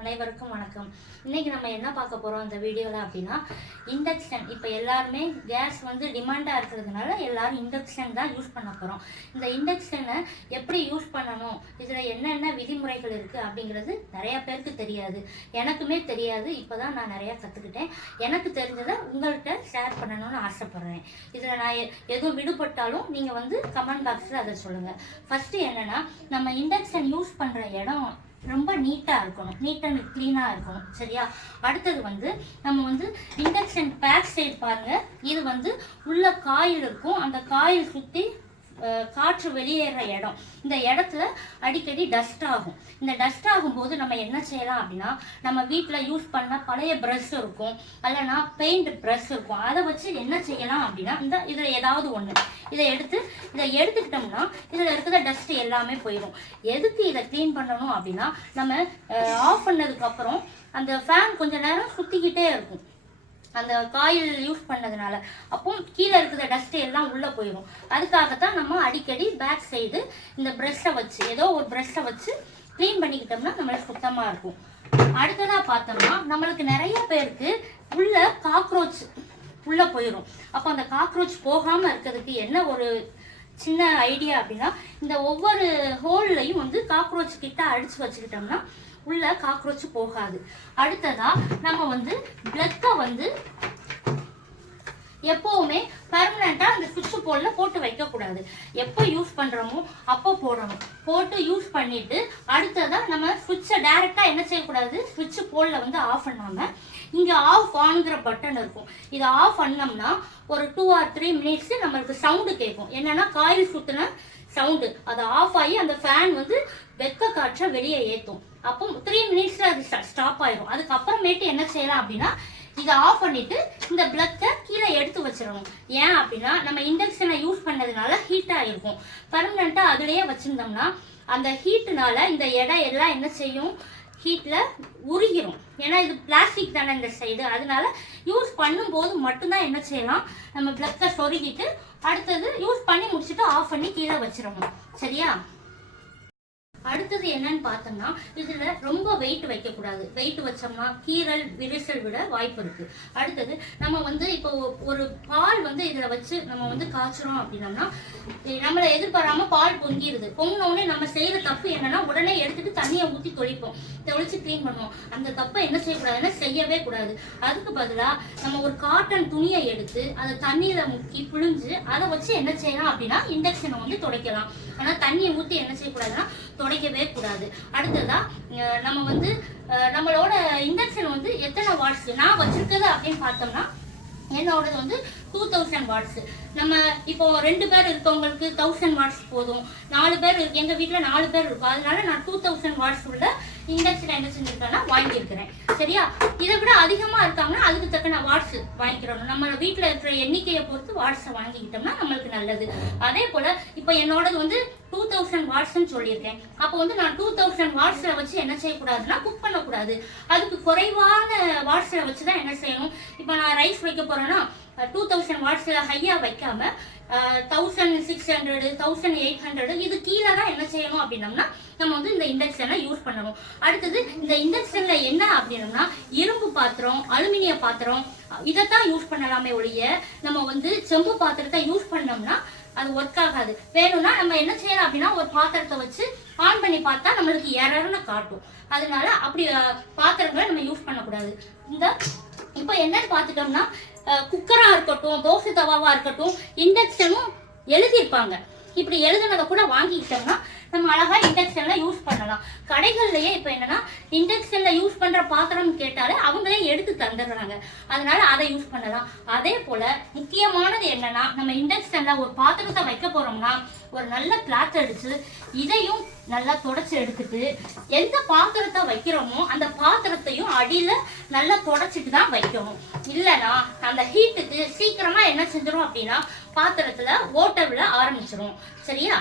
அனைவருக்கும் வணக்கம். இன்னைக்கு நம்ம என்ன பார்க்க போறோம் இந்த வீடியோல அப்படின்னா, இண்டக்ஷன். இப்போ எல்லாருமே கேஸ் டிமாண்டா இருக்கிறதுனால எல்லாரும் இண்டக்ஷன் தான் யூஸ் பண்ண போறோம். இந்த இண்டக்ஷனை எப்படி யூஸ் பண்ணணும், இதுல என்னென்ன விதிமுறைகள் இருக்கு அப்படிங்கிறது நிறைய பேருக்கு தெரியாது. எனக்குமே தெரியாது. இப்போதான் நான் நிறைய கத்துக்கிட்டேன். எனக்கு தெரிஞ்சதை உங்கள்கிட்ட ஷேர் பண்ணணும்னு ஆசைப்படுறேன். இதுல நான் எதுவும் விடுபட்டாலும் நீங்க கமெண்ட் பாக்ஸ்ல அதை சொல்லுங்க. ஃபர்ஸ்ட் என்னன்னா, நம்ம இண்டக்ஷன் யூஸ் பண்ற இடம் ரொம்ப நீட்டாக இருக்கணும், நீட் அண்ட் க்ளீனாக இருக்கணும். சரியா? அடுத்தது நம்ம இண்டக்ஷன் பேக் சைடு பாருங்கள். இது உள்ள காயில் இருக்கும். அந்த காயில் சுற்றி காற்று வெளியேற இடம். இந்த இடத்துல அடிக்கடி டஸ்ட் ஆகும். இந்த டஸ்ட் ஆகும்போது நம்ம என்ன செய்யலாம் அப்படின்னா, நம்ம வீட்டில் யூஸ் பண்ண பழைய ப்ரஷ் இருக்கும், இல்லைன்னா பெயிண்ட் ப்ரஷ் இருக்கும். அதை வச்சு என்ன செய்யலாம் அப்படின்னா, இதில் ஏதாவது ஒன்று இதை எடுத்துக்கிட்டோம்னா இதில் இருக்கிற டஸ்ட் எல்லாமே போயிடும். எதுக்கு இதை க்ளீன் பண்ணணும் அப்படின்னா, நம்ம ஆஃப் பண்ணதுக்கப்புறம் அந்த ஃபேன் கொஞ்ச நேரம் சுற்றிக்கிட்டே இருக்கும் அந்த காயில் யூஸ் பண்ணதுனால. அப்போ கீழே இருக்கிற டஸ்ட் எல்லாம் உள்ள போயிடும். அதுக்காகத்தான் நம்ம அடிக்கடி பேக் சைடு இந்த ப்ரஷ்ஷை வச்சு ஏதோ ஒரு ப்ரஷ்ஷை வச்சு க்ளீன் பண்ணிக்கிட்டோம்னா நம்மளுக்கு சுத்தமாக இருக்கும். அடுத்ததாக பார்த்தோம்னா, நம்மளுக்கு நிறைய பேருக்கு உள்ள காக்ரோச் உள்ள போயிடும். அப்போ அந்த காக்ரோச் போகாமல் இருக்கிறதுக்கு என்ன ஒரு சின்ன ஐடியா அப்படின்னா, இந்த ஒவ்வொரு ஹோல்லையும் காக்ரோச் கிட்ட அடிச்சு வச்சுக்கிட்டோம்னா உள்ள காக்ரோச் போகாது. அடுத்ததா நம்ம பிளக்கை எப்பவுமே பெர்மனண்டா அந்த சுவிட்ச் போர்ட்ல போட்டு வைக்க கூடாது. எப்போ யூஸ் பண்றோமோ அப்போ போடணும். போட்டு யூஸ் பண்ணிட்டு அடுத்ததா நம்ம சுவிட்சை டைரக்டா என்ன செய்யக்கூடாது, சுவிட்ச் போர்ட்ல ஆஃப் பண்ணாம இங்க ஆஃப் ஆன்ங்கிற பட்டன் இருக்கும். இதை ஆஃப் பண்ணோம்னா ஒரு 2 or 3 மினிட்ஸ் நம்மளுக்கு சவுண்டு கேட்கும். என்னன்னா, காயில் சுத்தின சவுண்டு. அது ஆஃப் ஆகி அந்த ஃபேன் வெக்க காற்றை வெளியே ஏற்றும். அப்போ 3 மினிட்ஸ்ல அது ஸ்டாப் ஆயிடும். அதுக்கப்புறமேட்டு என்ன செய்யலாம் அப்படின்னா, இதை ஆஃப் பண்ணிட்டு இந்த பிளக்கை கீழே எடுத்து வச்சிடணும். ஏன் அப்படின்னா, நம்ம இண்டக்ஷனை யூஸ் பண்ணதுனால ஹீட் ஆகிருக்கும். பர்மனண்டா அதுலயே வச்சிருந்தோம்னா அந்த ஹீட்டுனால இந்த இடம் எல்லாம் என்ன செய்யும், ஹீட்ல உருகிரும். ஏன்னா இது பிளாஸ்டிக் தானே இந்த சைடு. அதனால யூஸ் பண்ணும்போது மட்டும்தான் என்ன செய்யலாம், நம்ம பிளக்கை சொருகிட்டு அடுத்தது யூஸ் பண்ணி முடிச்சுட்டு ஆஃப் பண்ணி கீழே வச்சிடணும். சரியா? அடுத்தது என்னன்னு பார்த்தோம்னா, இதுல ரொம்ப வெயிட் வைக்க கூடாது. வெயிட் வச்சோம்னா கீரல் விரிசல் விட வாய்ப்பு இருக்கு. அடுத்தது நம்ம இப்போ ஒரு பால் இதுல வச்சு நம்ம காய்ச்சறோம் அப்படின்னோம்னா, நம்மளை எதிர்பாராம பால் பொங்கிடுது. பொங்கினோடனே நம்ம செய்யற தப்பு என்னன்னா, உடனே எடுத்துட்டு தண்ணியை ஊற்றி தொளிச்சு கிளீன் பண்ணுவோம். அந்த தப்பை என்ன செய்யக்கூடாதுன்னா செய்யவே கூடாது. அதுக்கு பதிலா நம்ம ஒரு காட்டன் துணியை எடுத்து அதை தண்ணியில முக்கி புழிஞ்சு அதை வச்சு என்ன செய்யலாம் அப்படின்னா இண்டக்ஷனை துடைக்கலாம். ஆனா தண்ணியை ஊற்றி என்ன செய்யக்கூடாதுன்னா துடைக்கவே கூடாது. அடுத்ததா நம்ம நம்மளோட இண்டக்ஷன் எத்தனை வாட்ஸ் நான் வச்சிருக்கிறது அப்படின்னு பார்த்தோம்னா, என்னோடது 2000 வாட்ஸ். நம்ம இப்போ 2 பேர் இருக்கவங்களுக்கு 1000 வாட்ஸ் போதும். 4 பேர் இருக்கு, எங்க வீட்டுல 4 பேர் இருக்கும். அதனால நான் 2000 வாட்ஸ் உள்ள இண்டக்ஷன் என்ன செஞ்சிருக்கேன்னா வாங்கியிருக்கிறேன். சரியா? இதை விட அதிகமா இருக்காங்கன்னா அதுக்கு தக்க வாட்ஸ் வாங்கிக்கிறோம். நம்ம வீட்டுல இருக்கிற எண்ணிக்கையை பொறுத்து வாட்ஸை வாங்கிக்கிட்டோம்னா நம்மளுக்கு நல்லது. அதே போல இப்போ என்னோடது 2000 வாட்ஸ்ன்னு சொல்லியிருக்கேன். அப்போ நான் 2000 வாட்ஸ்ல வச்சு என்ன செய்யக்கூடாதுன்னா குக் பண்ணக்கூடாது. அதுக்கு குறைவான வாட்ஸ்ல வச்சுதான் என்ன செய்யணும். இப்போ நான் ரைஸ் வைக்க போறேன்னா 2000 வாட்ஸ்ல ஹையா வைக்காம 1600 1800 இது கீழே தான் என்ன செய்யணும் அப்படின்னோம்னா நம்ம இந்த இண்டக்ஷனை யூஸ் பண்ணணும். அடுத்தது இந்த இண்டக்ஷன்ல என்ன அப்படின்னோம்னா, இரும்பு பாத்திரம், அலுமினிய பாத்திரம் இதைத்தான் யூஸ் பண்ணலாமே ஒழிய நம்ம செம்பு பாத்திரத்தை யூஸ் பண்ணோம்னா அது ஒர்க் ஆகாது. வேணும்னா நம்ம என்ன செய்யலாம் அப்படின்னா, ஒரு பாத்திரத்தை வச்சு ஆன் பண்ணி பார்த்தா நம்மளுக்கு எரர்னு காட்டும். அதனால அப்படி பாத்திரங்களை நம்ம யூஸ் பண்ணக்கூடாது. இப்போ என்னன்னு பார்த்துட்டோம்னா, குக்கரா இருக்கட்டும், தோசை தவாவா இருக்கட்டும், இண்டக்ஷனும் எழுதியிருப்பாங்க. இப்படி எழுதுனதை கூட வாங்கிக்கிட்டோம்னா நம்ம அழகா இண்டக்ஷன்ல யூஸ் பண்ணலாம். கடைகள்லயே இப்ப என்னன்னா, இண்டக்ஷன்ல யூஸ் பண்ற பாத்திரம் கேட்டாலே அவங்களே எடுத்து தந்துடுறாங்க. அதனால அதை யூஸ் பண்ணலாம். அதே போல முக்கியமானது என்னன்னா, நம்ம இண்டக்ஷன்ல ஒரு பாத்திரத்தை வைக்க போறோம்னா ஒரு நல்ல கிளாத் அடிச்சு இதையும் நல்லா தொடச்சு எடுத்துட்டு எந்த பாத்திரத்தை வைக்கிறோமோ அந்த பாத்திரத்தையும் அடியில நல்லா தொடச்சிட்டு தான் வைக்கணும். இல்லைன்னா அந்த ஹீட்டுக்கு சீக்கிரமா என்ன செஞ்சிடும் அப்படின்னா பாத்திரத்துல ஓட்டை விழ ஆரம்பிச்சிடும். சரியா?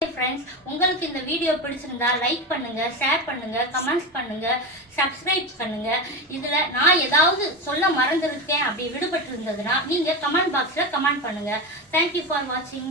ஃப்ரெண்ட்ஸ், உங்களுக்கு இந்த வீடியோ பிடிச்சிருந்தா லைக் பண்ணுங்க, ஷேர் பண்ணுங்க, கமெண்ட்ஸ் பண்ணுங்க, சப்ஸ்கிரைப் பண்ணுங்க. இதுல நான் ஏதாவது சொல்ல மறந்துருக்கேன் அப்படி விடுபட்டு இருந்ததுன்னா நீங்க கமெண்ட் பாக்ஸ்ல கமெண்ட் பண்ணுங்க. தேங்க்யூ ஃபார் வாட்சிங்.